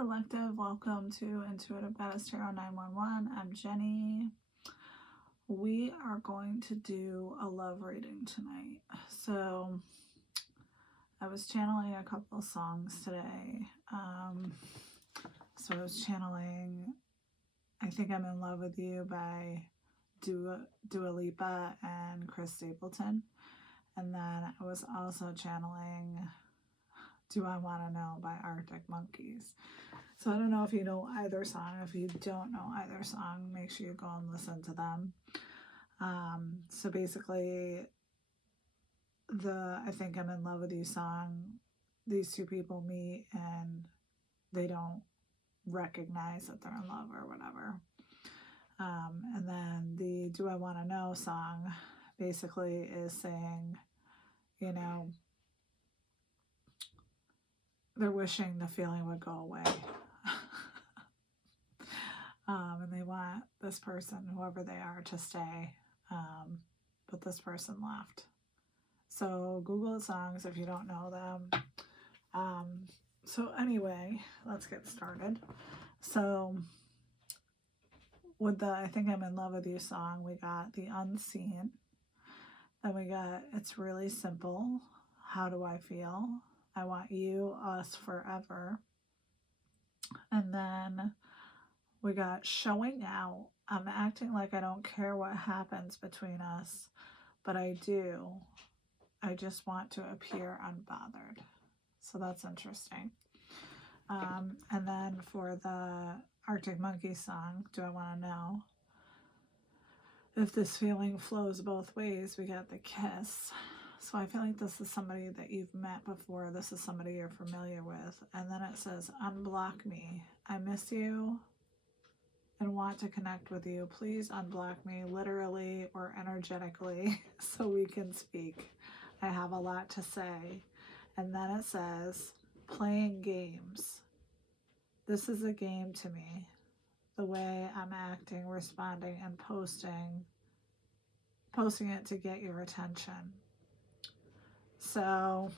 Collective, welcome to Intuitive Goddess Tarot 911. I'm Jenny. We are going to do a love reading tonight. So I was channeling a couple of songs today. So I was channeling I Think I'm in Love with You by Dua Lipa and Chris Stapleton. And then I was also channeling Do I Want to Know by Arctic Monkeys. So I don't know if you know either song. If you don't know either song, make sure you go and listen to them. So basically, the I Think I'm in Love with You song, these two people meet and they don't recognize that they're in love or whatever. And then the Do I Want to Know song basically is saying, you know, they're wishing the feeling would go away. And they want this person, whoever they are, to stay. But this person left. So Google the songs if you don't know them. So anyway, let's get started. So with the I Think I'm in Love with You song, we got The Unseen. Then we got It's Really Simple. How Do I Feel? I Want You, Us, Forever. And then we got Showing Out. I'm acting like I don't care what happens between us, but I do. I just want to appear unbothered. So that's interesting. And then for the Arctic Monkeys song, Do I Want to Know? If this feeling flows both ways, we got The Kiss. So I feel like this is somebody that you've met before. This is somebody you're familiar with. And then it says, unblock me. I miss you and want to connect with you. Please unblock me literally or energetically so we can speak. I have a lot to say. And then it says, playing games. This is a game to me. The way I'm acting, responding, and posting it to get your attention. So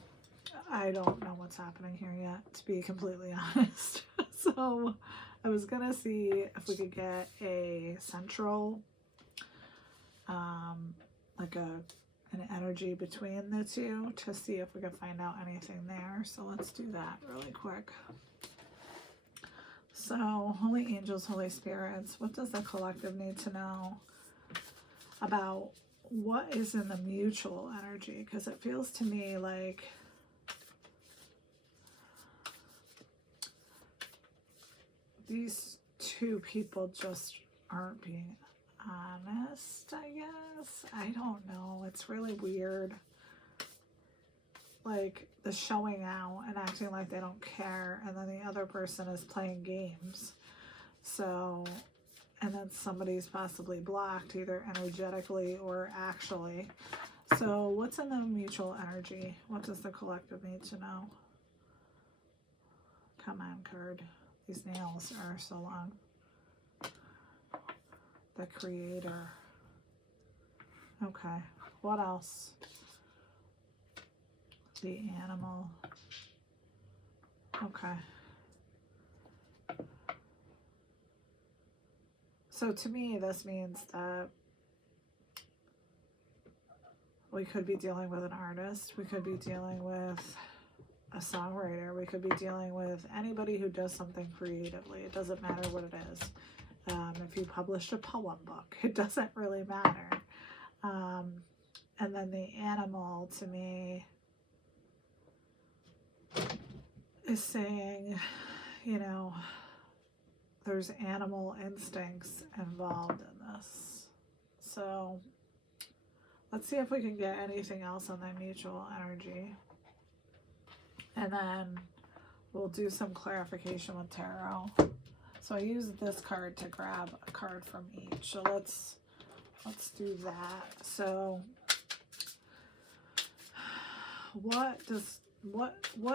I don't know what's happening here yet, to be completely honest. So I was gonna see if we could get a central, like an energy between the two to see if we could find out anything there. So let's do that really quick. So holy angels, holy spirits, what does the collective need to know about what is in the mutual energy? Because it feels to me like these two people just aren't being honest, I guess. I don't know. It's really weird. Like the showing out and acting like they don't care, and then the other person is playing games. So, and then somebody's possibly blocked either energetically or actually. So what's in the mutual energy? What does the collective need to know? Come on, card. These nails are so long. The creator. Okay. What else? The animal. Okay. So to me, this means that we could be dealing with an artist. We could be dealing with a songwriter. We could be dealing with anybody who does something creatively. It doesn't matter what it is. If you published a poem book, it doesn't really matter. And then the animal to me is saying, you know, there's animal instincts involved in this. So let's see if we can get anything else on that mutual energy. And then we'll do some clarification with tarot. So I used this card to grab a card from each. So let's do that. So what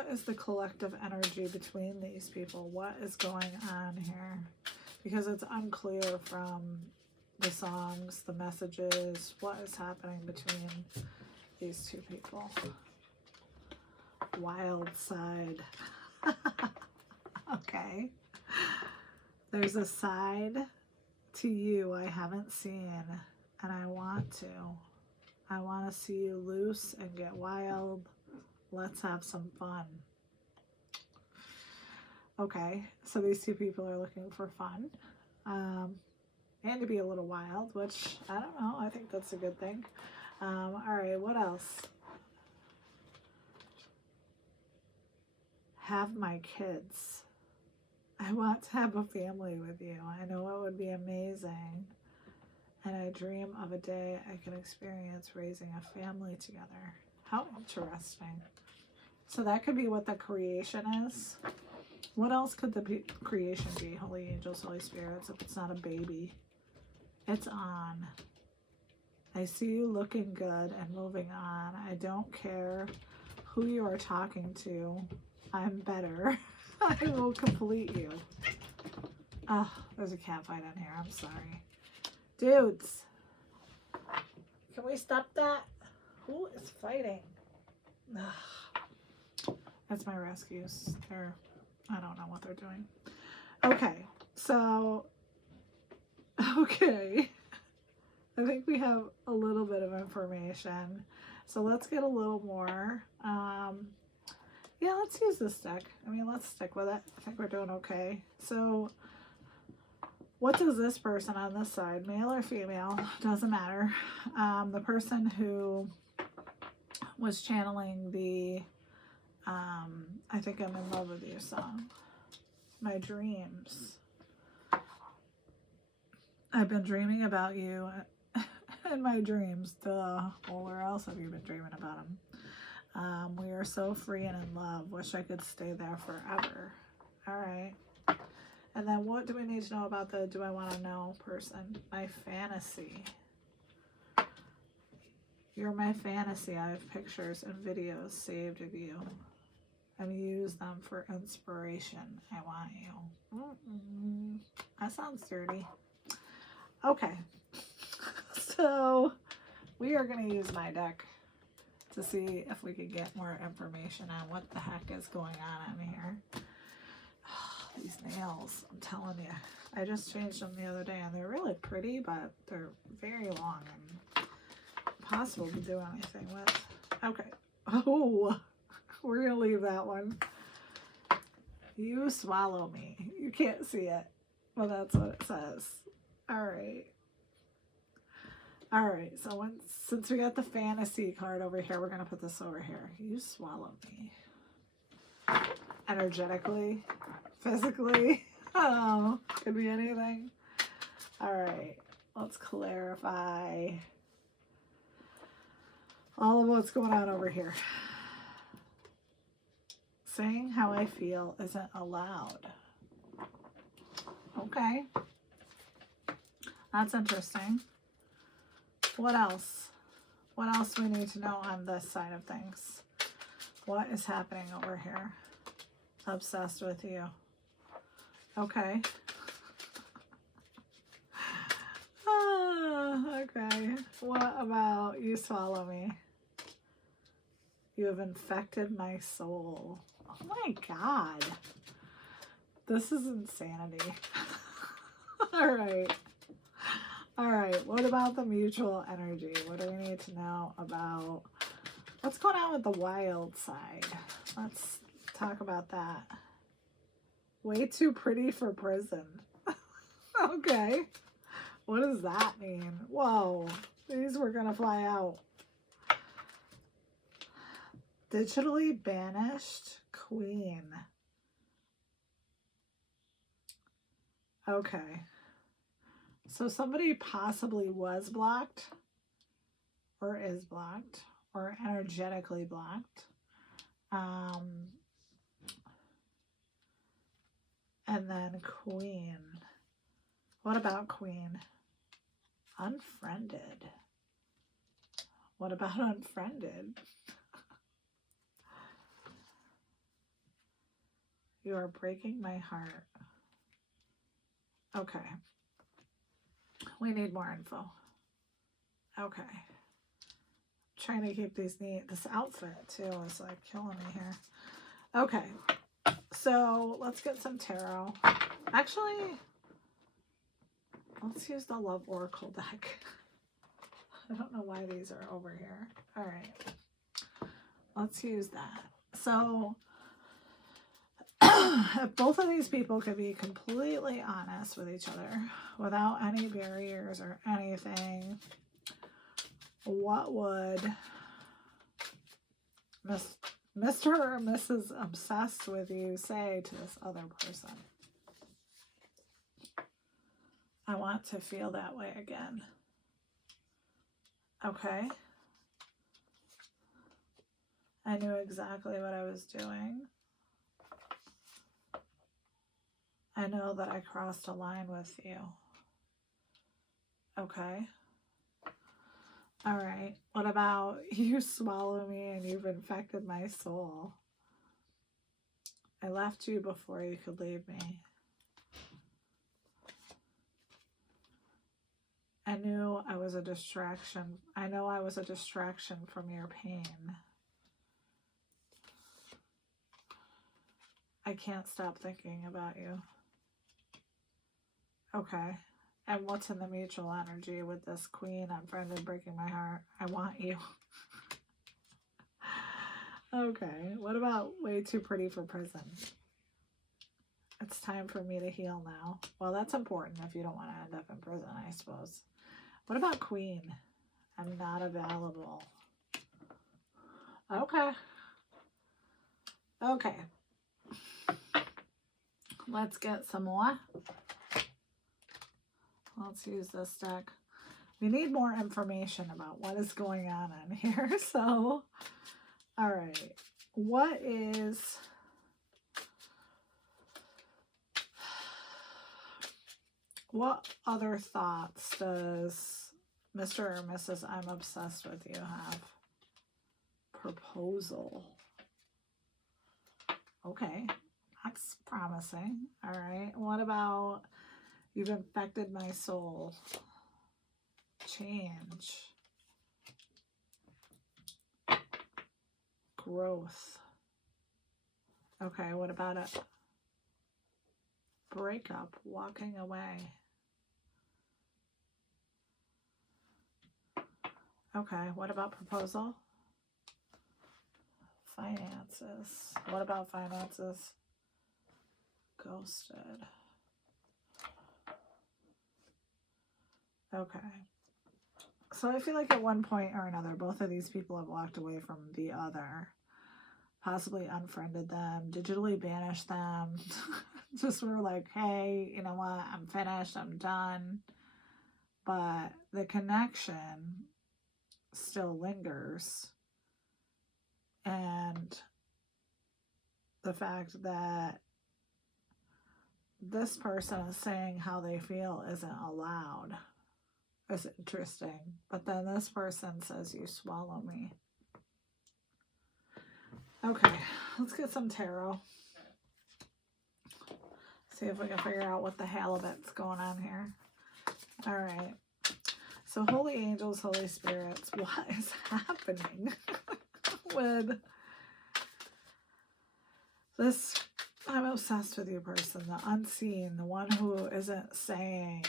is the collective energy between these people? What is going on here? Because it's unclear from the songs, the messages, what is happening between these two people. Wild side. Okay. There's a side to you I haven't seen, and I want to. I want to see you loose and get wild. Let's have some fun. Okay, so these two people are looking for fun. And to be a little wild, which, I don't know, I think that's a good thing. All right, what else? Have my kids. I want to have a family with you. I know it would be amazing. And I dream of a day I can experience raising a family together. How interesting. So that could be what the creation is. What else could the creation be? Holy angels, Holy spirits, if it's not a baby. It's on. I see you looking good and moving on. I don't care who you are talking to. I'm better. I will complete you. Oh, there's a cat fight in here. I'm sorry. Dudes, can we stop that? Who is fighting? Ugh. That's my rescues. I don't know what they're doing. Okay, so, okay. I think we have a little bit of information. So let's get a little more. Yeah, let's use this deck. I mean, let's stick with it. I think we're doing okay. So what does this person on this side, male or female, doesn't matter. The person who was channeling the I think I'm in love with you song. My dreams. I've been dreaming about you in my dreams. Duh. Well, where else have you been dreaming about him? We are so free and in love. Wish I could stay there forever. All right. And then what do we need to know about the do I want to know person? My fantasy. You're my fantasy. I have pictures and videos saved of you. And use them for inspiration. I want you. That sounds dirty. Okay. So we are going to use my deck to see if we could get more information on what the heck is going on in here. Oh, these nails, I'm telling you. I just changed them the other day and they're really pretty, but they're very long and impossible to do anything with. Okay. Oh, we're going to leave that one. You swallow me. You can't see it, but that's what it says. All right. All right, so since we got the fantasy card over here, we're going to put this over here. You swallow me. Energetically, physically, could be anything. All right, let's clarify all of what's going on over here. Saying how I feel isn't allowed. Okay. That's interesting. What else? What else do we need to know on this side of things? What is happening over here? Obsessed with you. Okay. Okay. What about you swallow me? You have infected my soul. Oh my God. This is insanity. All right. All right. What about the mutual energy? What do we need to know about what's going on with the wild side? Let's talk about that. Way too pretty for prison. Okay. What does that mean? Whoa. These were going to fly out. Digitally banished queen. Okay. So somebody possibly was blocked or is blocked or energetically blocked. And then queen. What about queen? Unfriended. What about unfriended? You are breaking my heart. Okay. We need more info. Okay. Trying to keep these neat. This outfit too is like killing me here. Okay. So let's get some tarot. Actually, Let's use the Love Oracle deck. I don't know why these are over here. All right. Let's use that. So, if both of these people could be completely honest with each other without any barriers or anything, what would Mr. or Mrs. Obsessed with You say to this other person? I want to feel that way again. Okay. I knew exactly what I was doing. I know that I crossed a line with you. Okay. All right. What about you swallow me and you've infected my soul? I left you before you could leave me. I knew I was a distraction. I know I was a distraction from your pain. I can't stop thinking about you. Okay. And what's in the mutual energy with this queen, unfriended, breaking my heart? I want you. Okay. What about way too pretty for prison? It's time for me to heal now. Well, that's important if you don't want to end up in prison, I suppose. What about queen? I'm not available. Okay. Okay. Let's get some more. Let's use this deck. We need more information about what is going on in here. So, all right. What other thoughts does Mr. or Mrs. I'm Obsessed with You have? Proposal. Okay. That's promising. All right. What about you've infected my soul? Change. Growth. Okay. What about it? Breakup. Walking away. Okay. What about proposal? Finances. What about finances? Ghosted. Okay. So I feel like at one point or another, both of these people have walked away from the other. Possibly unfriended them, digitally banished them. Just were like, hey, you know what? I'm finished. I'm done. But the connection still lingers. And the fact that this person is saying how they feel isn't allowed is interesting. But then this person says, you swallow me. Okay, let's get some tarot. See if we can figure out what the halibut's going on here. All right. So holy angels, holy spirits, what is happening with this I'm obsessed with you person, the unseen, the one who isn't saying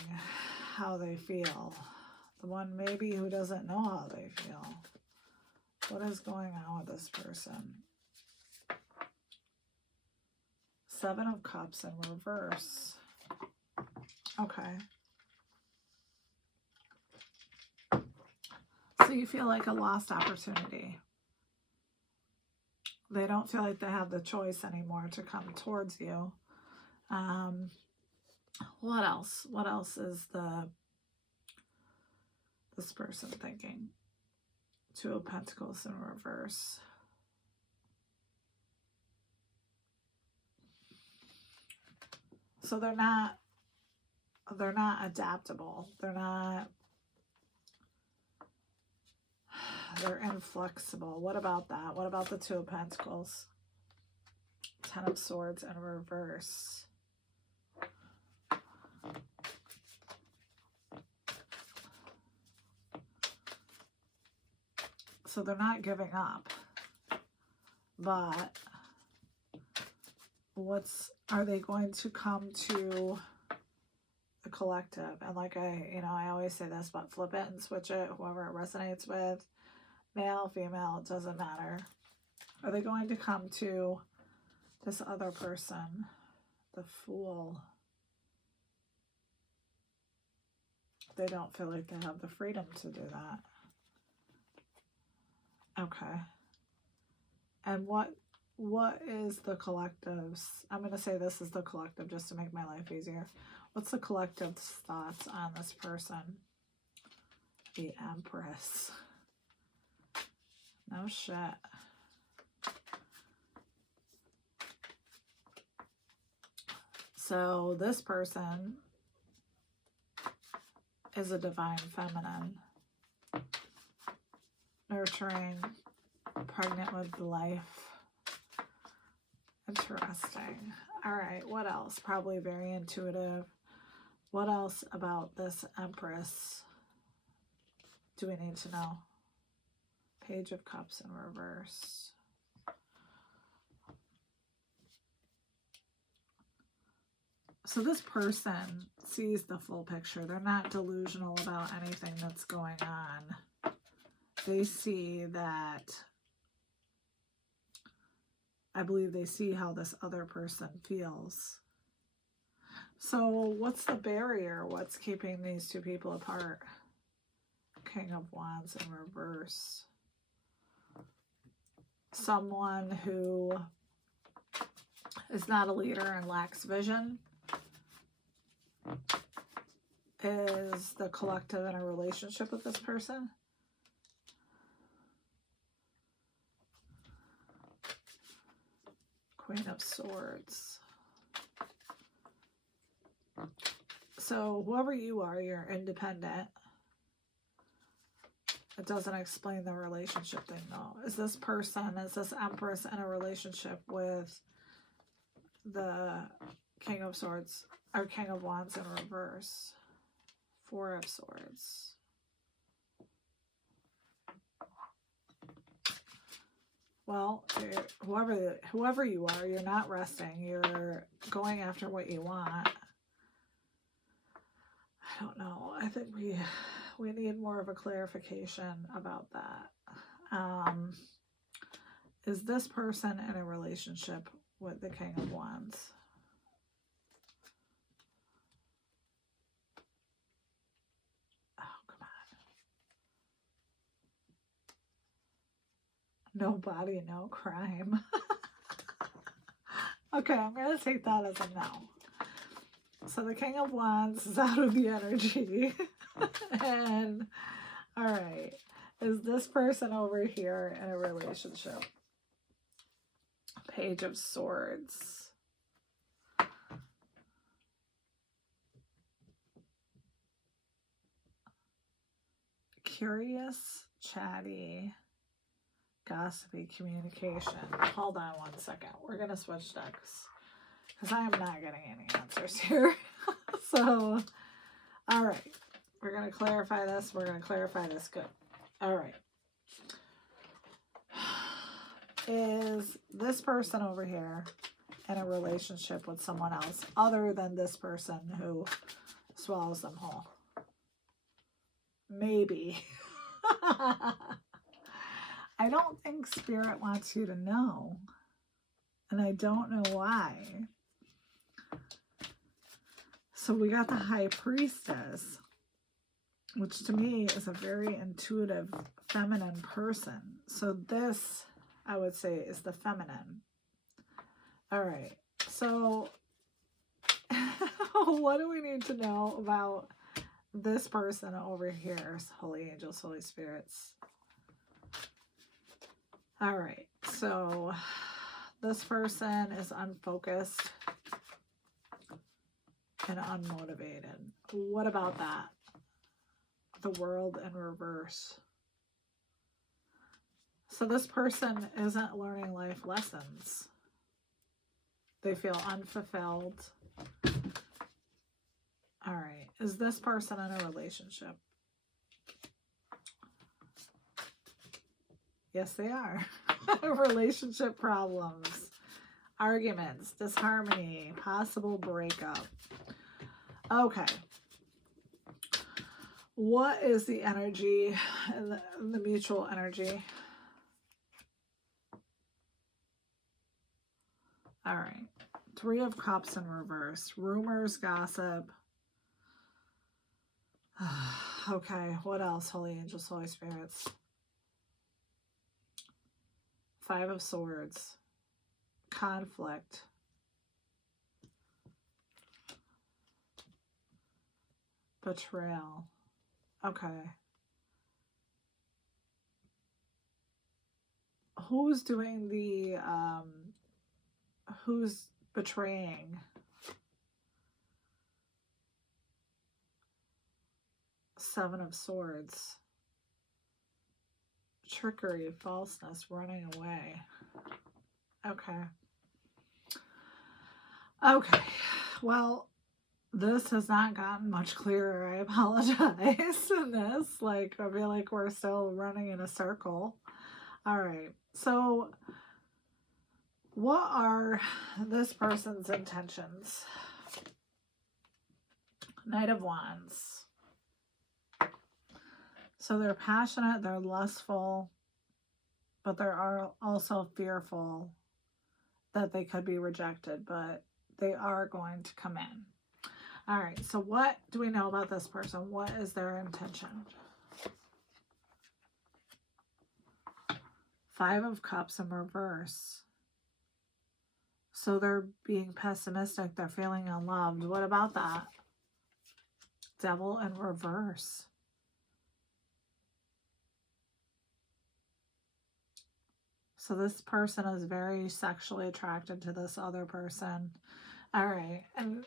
how they feel, the one maybe who doesn't know how they feel? What is going on with this person? Seven of Cups in reverse. Okay. So you feel like a lost opportunity. They don't feel like they have the choice anymore to come towards you. What else? What else is this person thinking? Two of Pentacles in reverse. So they're not adaptable. They're inflexible. What about that? What about the Two of Pentacles? Ten of Swords in reverse. So they're not giving up. But are they going to come to the collective. And like I always say this, but flip it and switch it, whoever it resonates with, male, female, it doesn't matter. Are they going to come to this other person, the Fool? They don't feel like they have the freedom to do that. Okay. And what is the collective's? I'm going to say this is the collective just to make my life easier. What's the collective's thoughts on this person? The Empress. No shit. So this person is a divine feminine, nurturing, pregnant with life. Interesting. All right, what else? Probably very intuitive. What else about this Empress do we need to know? Page of Cups in reverse. So this person sees the full picture. They're not delusional about anything that's going on. They see that, I believe they see how this other person feels. So what's the barrier? What's keeping these two people apart? King of Wands in reverse. Someone who is not a leader and lacks vision is the collective in a relationship with this person. Queen of Swords. So whoever you are, you're independent. It doesn't explain the relationship thing though. Is this person, is this Empress in a relationship with the King of Swords or King of Wands in reverse? Four of Swords. Well, whoever you are, you're not resting. You're going after what you want. I don't know. I think we need more of a clarification about that. Is this person in a relationship with the King of Wands? Oh, come on. No body, no crime. Okay, I'm going to take that as a no. So the King of Wands is out of the energy. And, all right, is this person over here in a relationship? Page of Swords. Curious, chatty, gossipy communication. Hold on one second. We're going to switch decks because I am not getting any answers here. So, all right. We're going to clarify this. We're going to clarify this. Good. All right. Is this person over here in a relationship with someone else other than this person who swallows them whole? Maybe. I don't think Spirit wants you to know. And I don't know why. So we got the High Priestess, which to me is a very intuitive feminine person. So this, I would say, is the feminine. All right. So what do we need to know about this person over here? Holy angels, Holy Spirits. All right. So this person is unfocused and unmotivated. What about that? The World in reverse. So this person isn't learning life lessons. They feel unfulfilled. All right. Is this person in a relationship? Yes, they are. Relationship problems, arguments, disharmony, possible breakup. Okay. What is the energy and the mutual energy? All right. 3 of Cups in reverse. Rumors, gossip. Okay, what else? Holy angels, Holy Spirits. 5 of Swords. Conflict. Betrayal. Okay. Who's doing the, who's betraying? 7 of Swords. Trickery, falseness, running away. Okay. Okay. Well, this has not gotten much clearer. I apologize in this. Like, I feel like we're still running in a circle. All right. So, what are this person's intentions? Knight of Wands. So they're passionate, they're lustful, but they're also fearful that they could be rejected, but they are going to come in. All right, so what do we know about this person? What is their intention? 5 of Cups in reverse. So they're being pessimistic, they're feeling unloved. What about that? Devil in reverse. So this person is very sexually attracted to this other person. All right. And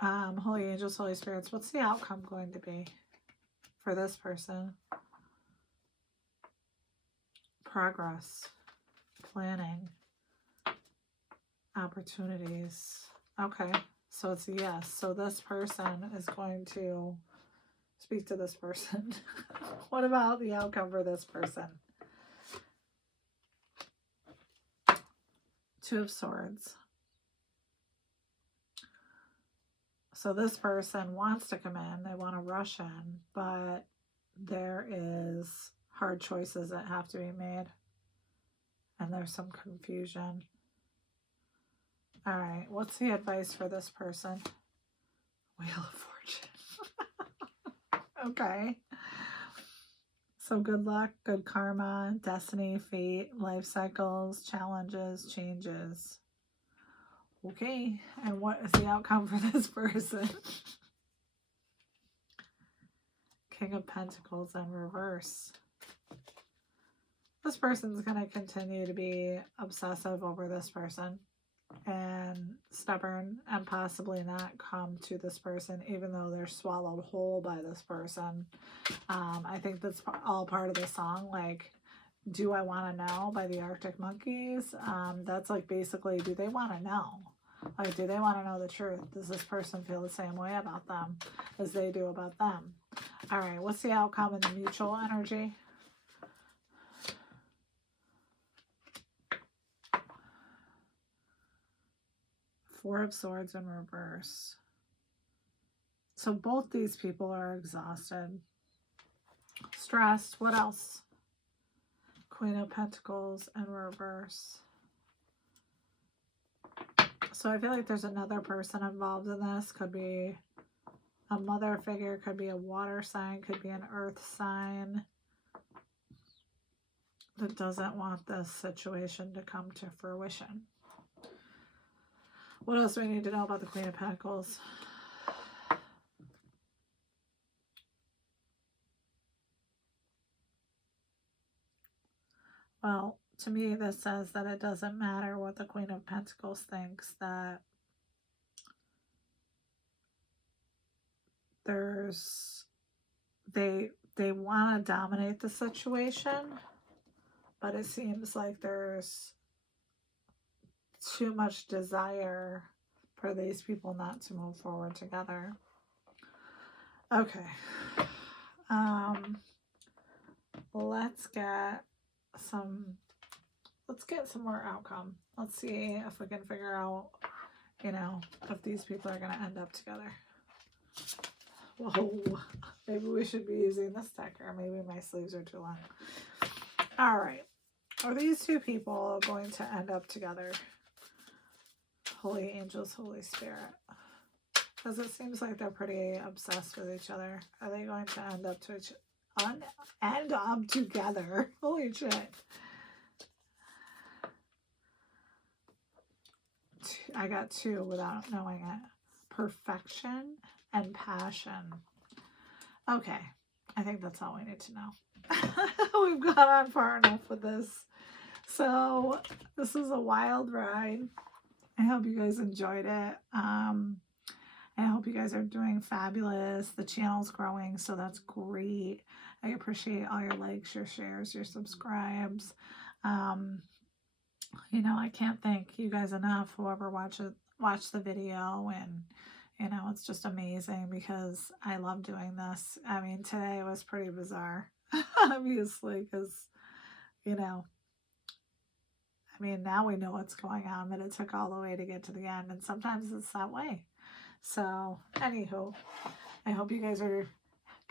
Holy Angels, Holy Spirits, what's the outcome going to be for this person? Progress, planning, opportunities. Okay. So it's a yes. So this person is going to speak to this person. What about the outcome for this person? 2 of Swords. So this person wants to come in. They want to rush in, but there is hard choices that have to be made. And there's some confusion. All right. What's the advice for this person? Wheel of Fortune. Okay. So good luck, good karma, destiny, fate, life cycles, challenges, changes. Okay, and what is the outcome for this person? King of Pentacles in reverse. This person's going to continue to be obsessive over this person and stubborn and possibly not come to this person even though they're swallowed whole by this person. I think that's all part of the song, like, Do I Want to Know by the Arctic Monkeys. That's like basically, do they want to know? Like, do they want to know the truth? Does this person feel the same way about them as they do about them? All right, what's the outcome in the mutual energy? Four of Swords in reverse. So both these people are exhausted, stressed. What else? Queen of Pentacles in reverse. So I feel like there's another person involved in this. Could be a mother figure, could be a water sign, could be an earth sign that doesn't want this situation to come to fruition. What else do we need to know about the Queen of Pentacles? Well, to me, this says that it doesn't matter what the Queen of Pentacles thinks, that they want to dominate the situation, but it seems like there's too much desire for these people not to move forward together. Okay. Let's get some more outcome. Let's see if we can figure out, if these people are going to end up together. Whoa. Maybe we should be using this deck, or maybe my sleeves are too long. All right. Are these two people going to end up together? Holy angels, Holy Spirit. Because it seems like they're pretty obsessed with each other. Are they going to end up together? Holy shit. I got two without knowing it. Perfection and passion. Okay. I think that's all we need to know. We've gone on far enough with this. So this is a wild ride. I hope you guys enjoyed it. I hope you guys are doing fabulous. The channel's growing, so that's great. I appreciate all your likes, your shares, your subscribes. You know, I can't thank you guys enough, whoever watched the video, and you know, it's just amazing because I love doing this. I mean, today was pretty bizarre, obviously, because, you know, I mean, now we know what's going on, but it took all the way to get to the end, and sometimes it's that way. So, anywho, I hope you guys are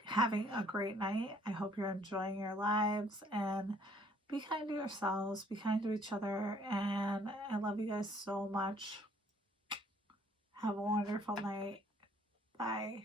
having a great night. I hope you're enjoying your lives, and be kind to yourselves, be kind to each other, and I love you guys so much. Have a wonderful night. Bye.